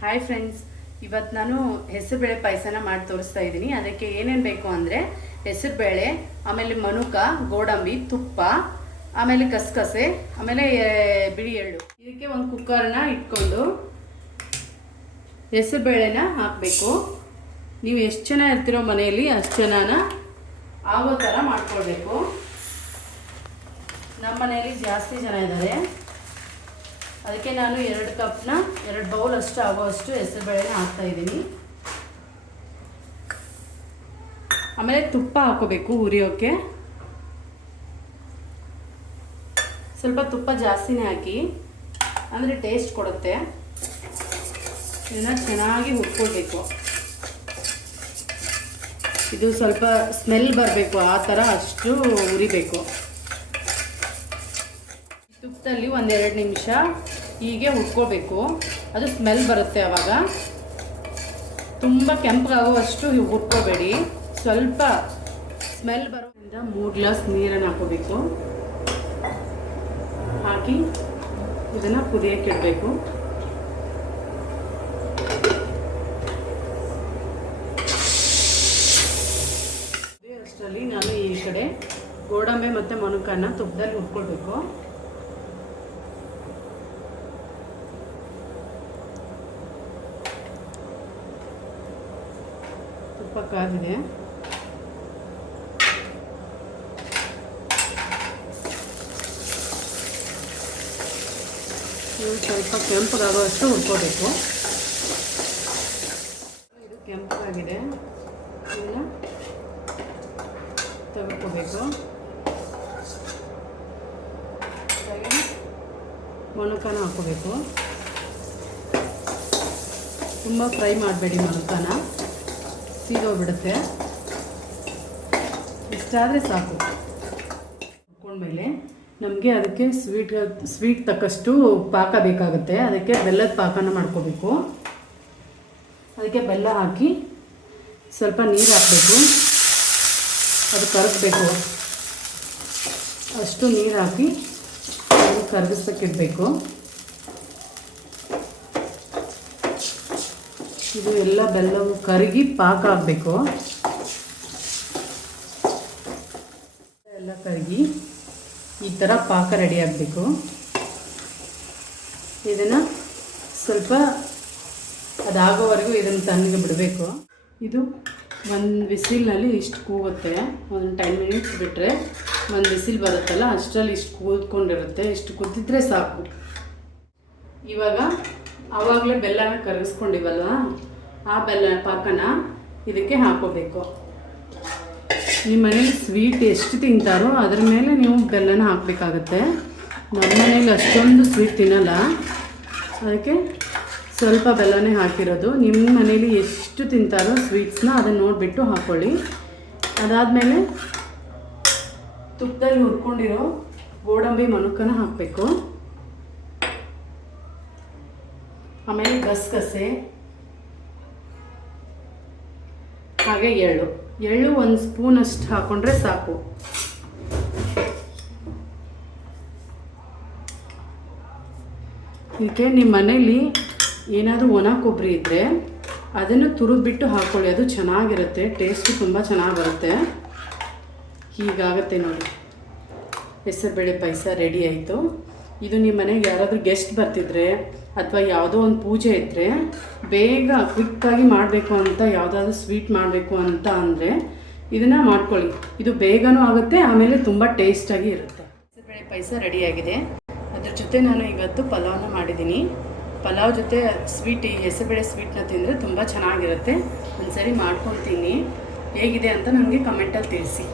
Hi friends, ಇವತ್ತು ನಾನು ಹೆಸರುಬೇಳೆ ಪಾಯಸನ ಮಾಡಿ ತೋರಿಸ್ತಾ ಇದ್ದೀನಿ. ಅದಕ್ಕೆ ಏನೇನು ಬೇಕು ಅಂದರೆ ಹೆಸರುಬೇಳೆ, ಆಮೇಲೆ ಮನುಕ, ಗೋಡಂಬಿ, ತುಪ್ಪ, ಆಮೇಲೆ ಕಸಕಸೆ, ಆಮೇಲೆ ಬಿಳಿ ಎಳ್ಳು. ಇದಕ್ಕೆ ಒಂದು ಕುಕ್ಕರ್ನ ಇಟ್ಕೊಂಡು ಹೆಸರುಬೇಳೆನ ಹಾಕಬೇಕು. ನೀವು ಎಷ್ಟು ಜನ ಇರ್ತಿರೋ ಮನೆಯಲ್ಲಿ ಅಷ್ಟು ಜನನ ಆಗೋ ಥರ ಮಾಡ್ಕೊಳ್ಬೇಕು. ನಮ್ಮ ಮನೆಯಲ್ಲಿ ಜಾಸ್ತಿ ಜನ ಇದ್ದಾರೆ, ಅದಕ್ಕೆ ನಾನು 2 ಬೌಲ್ ಅಷ್ಟು ಆಗುವಷ್ಟು ಹೆಸರುಬೇಳೆನ ಹಾಕ್ತಾಯಿದ್ದೀನಿ. ಆಮೇಲೆ ತುಪ್ಪ ಹಾಕೋಬೇಕು ಹುರಿಯೋಕ್ಕೆ. ಸ್ವಲ್ಪ ತುಪ್ಪ ಜಾಸ್ತಿನೇ ಹಾಕಿ, ಅಂದರೆ ಟೇಸ್ಟ್ ಕೊಡುತ್ತೆ. ಇದನ್ನು ಚೆನ್ನಾಗಿ ಹುರ್ಕೊಳ್ಬೇಕು. ಇದು ಸ್ವಲ್ಪ ಸ್ಮೆಲ್ ಬರಬೇಕು, ಆ ಥರ ಅಷ್ಟು ಹುರಿಬೇಕು. ತುಪ್ಪದಲ್ಲಿ 1-2 ನಿಮಿಷ ಹೀಗೆ ಹುರ್ಕೋಬೇಕು. ಅದು ಸ್ಮೆಲ್ ಬರುತ್ತೆ. ಆವಾಗ ತುಂಬ ಕೆಂಪಾಗುವಷ್ಟು ಹುರ್ಕೋಬೇಡಿ, ಸ್ವಲ್ಪ ಸ್ಮೆಲ್ ಬರೋದ್ರಿಂದ 3 ಗ್ಲಾಸ್ ನೀರನ್ನು ಹಾಕೋಬೇಕು. ಹಾಕಿ ಇದನ್ನು ಕುದಿಯೋಕ್ಕೆ ಇಡಬೇಕು. ಅಷ್ಟರಲ್ಲಿ ನಾನು ಈ ಕಡೆ ಗೋಡಂಬಿ ಮತ್ತು ಮನುಕನ್ನ ತುಪ್ಪದಲ್ಲಿ ಹುರ್ಕೊಳ್ಬೇಕು. ತುಪ್ಪ ಕಾದಿದೆ. ಸ್ವಲ್ಪ ಕೆಂಪಗಾಗುವಷ್ಟು ಹುರ್ಕೋಬೇಕು. ಇದು ಕೆಂಪಗಾಗಿದೆ, ಇದನ್ನು ತೆಗೆದುಕೋಬೇಕು. ಹಾಗೆ ಮನುಕನ ಹಾಕೋಬೇಕು. ತುಂಬ ಫ್ರೈ ಮಾಡಬೇಡಿ, ಮನುಕನ ಸೀದೋಗ್ಬಿಡುತ್ತೆ. ಇಷ್ಟಾದರೆ ಸಾಕು. ಹುರ್ಕೊಂಡ್ಮೇಲೆ ನಮಗೆ ಅದಕ್ಕೆ ಸ್ವೀಟ್ ತಕ್ಕಷ್ಟು ಪಾಕ ಬೇಕಾಗುತ್ತೆ. ಅದಕ್ಕೆ ಬೆಲ್ಲದ ಪಾಕನ ಮಾಡ್ಕೋಬೇಕು. ಅದಕ್ಕೆ ಬೆಲ್ಲ ಹಾಕಿ ಸ್ವಲ್ಪ ನೀರು ಹಾಕಬೇಕು. ಅದು ಕರಗಬೇಕು. ಅಷ್ಟು ನೀರು ಹಾಕಿ ಅದು ಕರಗಿಸೋಕ್ಕಿಡಬೇಕು. ಇದು ಎಲ್ಲ ಬೆಲ್ಲವು ಕರಗಿ ಪಾಕ ಆಗಬೇಕು. ಎಲ್ಲ ಕರಗಿ ಈ ಥರ ಪಾಕ ರೆಡಿ ಆಗಬೇಕು. ಇದನ್ನು ಸ್ವಲ್ಪ ಅದಾಗೋವರೆಗೂ ಇದನ್ನು ತಣ್ಣಗೆ ಬಿಡಬೇಕು. ಇದು 1 ವಿಸಿಲ್ನಲ್ಲಿ ಇಷ್ಟು ಕೂಗುತ್ತೆ. ಒಂದು 10 ಮಿನಿಟ್ಸ್ ಬಿಟ್ಟರೆ 1 ವಿಸಿಲ್ ಬರುತ್ತಲ್ಲ, ಅಷ್ಟರಲ್ಲಿ ಇಷ್ಟು ಕೂತ್ಕೊಂಡಿರುತ್ತೆ. ಇಷ್ಟು ಕುದ್ದಿದ್ರೆ ಸಾಕು. ಇವಾಗ ಆವಾಗಲೇ ಬೆಲ್ಲನ ಕರಗಿಸ್ಕೊಂಡಿವಲ್ವ, ಆ ಬೆಲ್ಲ ಪಾಕನ ಇದಕ್ಕೆ ಹಾಕೋಬೇಕು. ನಿಮ್ಮ ಮನೇಲಿ ಸ್ವೀಟ್ ಎಷ್ಟು ತಿಂತಾರೋ ಅದ್ರ ಮೇಲೆ ನೀವು ಬೆಲ್ಲನ ಹಾಕಬೇಕಾಗತ್ತೆ. ನಮ್ಮ ಮನೇಲಿ ಅಷ್ಟೊಂದು ಸ್ವೀಟ್ ತಿನ್ನಲ್ಲ, ಅದಕ್ಕೆ ಸ್ವಲ್ಪ ಬೆಲ್ಲನೇ ಹಾಕಿರೋದು. ನಿಮ್ಮ ಮನೇಲಿ ಎಷ್ಟು ತಿಂತಾರೋ ಸ್ವೀಟ್ಸ್ನ ಅದನ್ನು ನೋಡಿಬಿಟ್ಟು ಹಾಕ್ಕೊಳ್ಳಿ. ಅದಾದಮೇಲೆ ತುಪ್ಪದಲ್ಲಿ ಹುರ್ಕೊಂಡಿರೋ ಗೋಡಂಬಿ ಮನುಕನ ಹಾಕಬೇಕು. ಆಮೇಲೆ ಗಸಗಸೆ, ಹಾಗೆ ಎಳ್ಳು 1 ಸ್ಪೂನಷ್ಟು ಹಾಕ್ಕೊಂಡ್ರೆ ಸಾಕು. ಇದಕ್ಕೆ ನಿಮ್ಮ ಮನೇಲಿ ಏನಾದರೂ ಒಣ ಕೊಬ್ಬರಿ ಇದ್ದರೆ ಅದನ್ನು ತುರಿದ್ಬಿಟ್ಟು ಹಾಕ್ಕೊಳ್ಳಿ. ಅದು ಚೆನ್ನಾಗಿರುತ್ತೆ, ಟೇಸ್ಟು ತುಂಬ ಚೆನ್ನಾಗಿ ಬರುತ್ತೆ. ಹೀಗಾಗುತ್ತೆ ನೋಡಿ, ಹೆಸರುಬೇಳೆ ಪಾಯಸ ರೆಡಿ ಆಯಿತು. ಇದು ನಿಮ್ಮ ಮನೆಗೆ ಯಾರಾದರೂ ಗೆಸ್ಟ್ ಬರ್ತಿದ್ರೆ ಅಥವಾ ಯಾವುದೋ ಒಂದು ಪೂಜೆ ಇದ್ದರೆ ಬೇಗ ಕ್ವಿಕ್ಕಾಗಿ ಮಾಡಬೇಕು ಅಂತ, ಯಾವುದಾದ್ರೂ ಸ್ವೀಟ್ ಮಾಡಬೇಕು ಅಂತ ಅಂದರೆ ಇದನ್ನು ಮಾಡ್ಕೊಳ್ಳಿ. ಇದು ಬೇಗನೂ ಆಗುತ್ತೆ, ಆಮೇಲೆ ತುಂಬ ಟೇಸ್ಟಾಗಿ ಇರುತ್ತೆ. ಹೆಸರುಬೇಳೆ ಪಾಯಸ ರೆಡಿಯಾಗಿದೆ. ಅದ್ರ ಜೊತೆ ನಾನು ಇವತ್ತು ಪಲಾವ್ನ ಮಾಡಿದ್ದೀನಿ. ಪಲಾವ್ ಜೊತೆ ಸ್ವೀಟ್, ಹೆಸರುಬೇಳೆ ಸ್ವೀಟ್ನ ತಿಂದರೆ ತುಂಬ ಚೆನ್ನಾಗಿರುತ್ತೆ. ಒಂದ್ಸರಿ ಮಾಡ್ಕೊಳ್ತೀನಿ, ಹೇಗಿದೆ ಅಂತ ನನಗೆ ಕಮೆಂಟಲ್ಲಿ ತಿಳಿಸಿ.